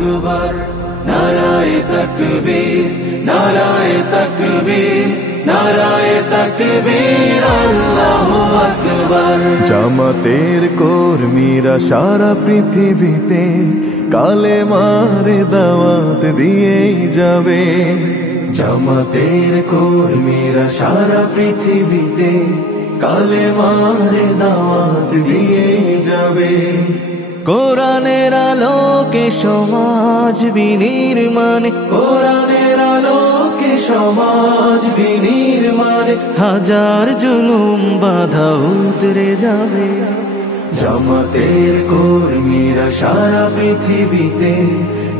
আকবার, নারায়ে তাকবীর, নারায়ে তাকবীর, নারায়ে তাকবীর, আল্লাহু আকবার। জামাতের কর্মীরা সারা পৃথিবীতে কালেমার দাওয়াত দিয়েই যাবে। জামাতের কর্মীরা সারা পৃথিবীতে কালেমার দাওয়াত দিয়েই যাবে। কোরআনের আলোকে সমাজ বিনির্মাণ, কোরআনের আলোকে সমাজ বিনির্মাণ, হাজার জুলুম বাধা উতরে যাবে। জামাতের কর্মীরা সারা পৃথিবীতে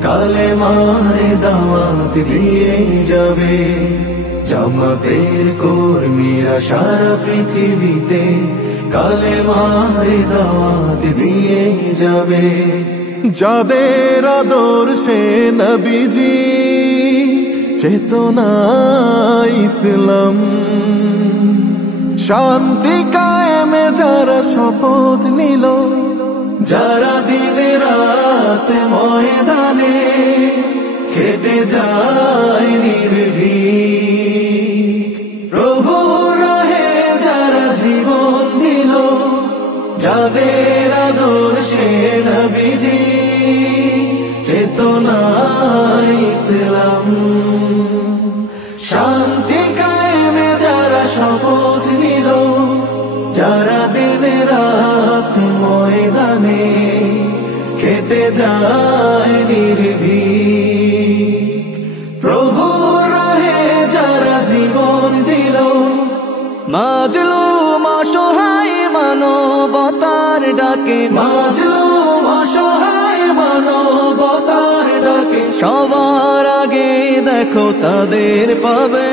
কালেমার দাওয়াত দিয়েই যাবে। জামাতের কর্মীরা সারা পৃথিবীতে কালেমার দাওয়াত দিয়েই যাবে। যাদের আদর্শে নবীজি চেতনা ইসলাম, শান্তি কায়েমে যারা শপথ নিল, যারা দিনে রাত ময়দানে খেটে যায় নির্ভীক, প্রভু রাহে যারা জীবন দিল, যাদের আদর্শে নবীজি চেতনা ইসলাম, শান্তি কায়েমে যারা শপথ নিল, যারা দিনে রাত ময়দানে খেটে যায় নির্ভীক, প্রভু রাহে যারা জীবন দিল, মাজলুম অসহায় মানবতার ডাকে, মাজলুম অসহায় মানবতার ডাকে, সবার আগে দেখো তাদের পাবে।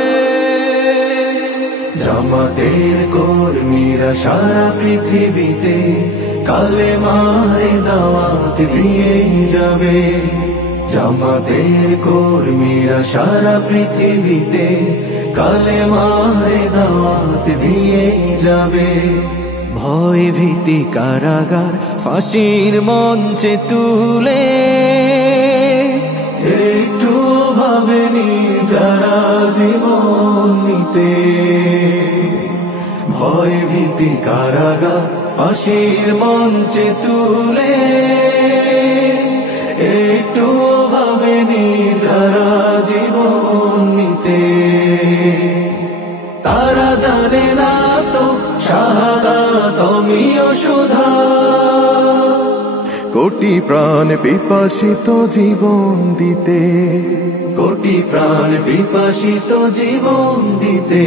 জামাতের কর্মীরা সারা পৃথিবীতে কালেমার দাওয়াত দিয়েই যাবে। জামাতের কর্মীরা সারা পৃথিবীতে কালেমার দাওয়াত দিয়েই যাবে। ভয় ভীতি কারাগার ফাঁসির মঞ্চে তুলে, একটু ভাবেনি যারা জীবন নিতে, ভয় ভীতি কারাগার ফাঁসির মঞ্চে তুলে, একটু ভাবেনি যারা জীবন নিতে, তারা জানে না তো শাহাদাত অমীয় সুধা। কোটি প্রাণ পিপাসিত জীবন দিতে, কোটি প্রাণ বিপাসিত জীবন দিতে,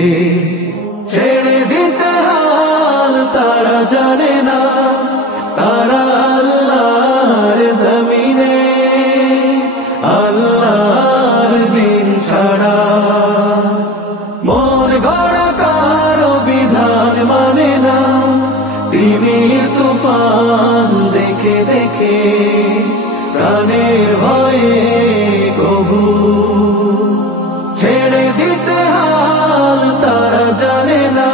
ছেড়ে দিতে হাল তারা জানে না, তারা আল্লাহর জমিনে আল্লাহর দিন ছাড়া মন গড়া কারো বিধান মানে না। তিমির তুফান দেখে দেখে প্রাণের ভয়ে কবু ছেড়ে দিতে হাল তারা জানে না,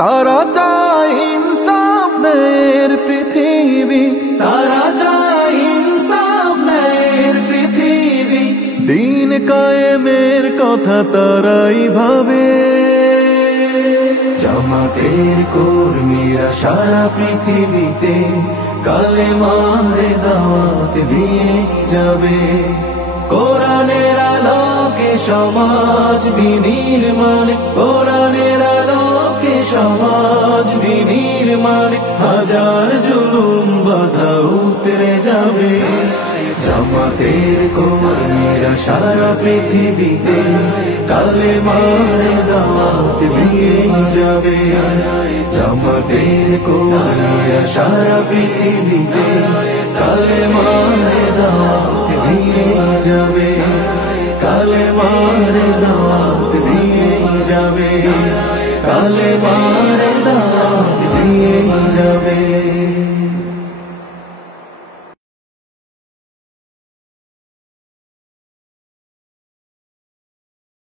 তারা চায় ইনসাফ ন্যায়ের পৃথিবী, তারা চায় ইনসাফ ন্যায়ের পৃথিবী, দিন কায়েমের কথা তারাই ভাবে। জামাতের কর্মীরা সারা পৃথিবীতে কালেমার দাওয়াত দিয়ে যাবে। কোরআনের আলোকে সমাজ বিনির্মাণ, কোরআনের আলোকে সমাজ বিনির্মাণ, হাজার জুলুম বাধা উতরে যাবে। জামাতের কর্মীরা সারা পৃথিবীতে কালেমার দাওয়াত দিয়ে যাবে। জামাতের কর্মীরা সারা পৃথিবীতে কালেমার দাওয়াত দিয়ে যাবে, কালেমার দাওয়াত